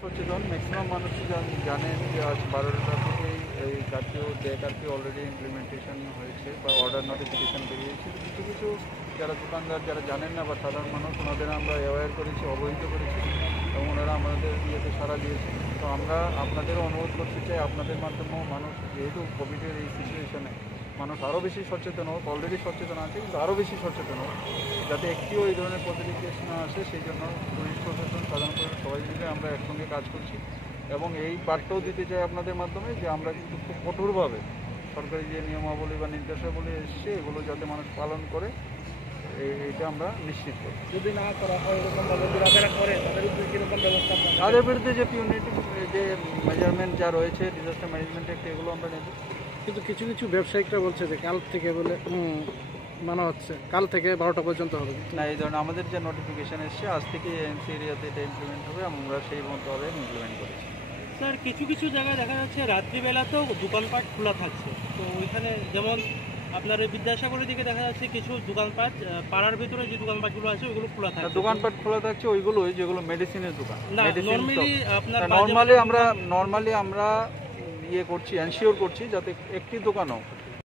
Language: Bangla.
সচেতন ম্যাক্সিমাম মানুষই জানেন যে আজ 12টা থেকেই এই ডে কারফিউ অলরেডি ইমপ্লিমেন্টেশন হয়েছে বা অর্ডার নোটিফিকেশান বেরিয়েছে। কিছু কিছু যারা দোকানদার যারা জানেন না বা সাধারণ মানুষ ওনাদের আমরা অ্যাওয়্যার করেছি, অবহিত করেছি এবং ওনারা আমাদের ইয়েতে সাড়া দিয়েছে। তো আমরা আপনাদেরও অনুরোধ করতে চাই, আপনাদের মাধ্যমেও মানুষ যেহেতু কোভিডের এই সিচুয়েশনে মানুষ আরও বেশি সচেতন হোক, অলরেডি সচেতন আছে কিন্তু আরও বেশি সচেতন হোক, যাতে একটিও এই ধরনের পজিটিভ কেস না আসে। সেই জন্য পুলিশ প্রশাসন, সাধারণ প্রশাসন সবাই মিলে আমরা একসঙ্গে কাজ করছি এবং এই বার্তাও দিতে চাই আপনাদের মাধ্যমে যে আমরা কিন্তু খুব কঠোরভাবে সরকারি যে নিয়মাবলী বা নির্দেশাবলী এসছে এগুলো যাতে মানুষ পালন করে এইটা আমরা নিশ্চিত করি। যদি না করা হয় এরকমভাবে ঘোরাফেরা করে তাদের উপরে কীরকম ব্যবস্থা? তাদের বিরুদ্ধে যে পিউনিটিভ যে মেজারমেন্ট যা রয়েছে ডিজাস্টার ম্যানেজমেন্ট অ্যাক্ট এগুলো আমরা নেব। কিন্তু কিছু কিছু ব্যবসায়িকরা বলছে যে কাল থেকে বলে মানা হচ্ছে, কাল থেকে 12টা পর্যন্ত হবে না, এই ধরনের আমাদের যে নোটিফিকেশান এসছে আজ থেকে এমসি এরিয়াতে এটা ইমপ্লিমেন্ট হবে, আমরা সেই মতোভাবে ইমপ্লিমেন্ট করেছি। স্যার কিছু কিছু জায়গায় দেখা যাচ্ছে রাত্রিবেলাতেও দোকানপাট খোলা থাকছে, তো ওইখানে যেমন আপনার ওই বিদ্যাসাগরের দিকে দেখা যাচ্ছে কিছু দোকানপাট পাড়ার ভিতরে যে দোকানপাটগুলো আছে ওইগুলো খোলা থাকছে। দোকানপাট খোলা থাকছে ওইগুলোই যেগুলো মেডিসিনের দোকান। না, নর্মালি আমরা ইয়ে করছি, এনশিওর করছি যাতে একটি দোকানও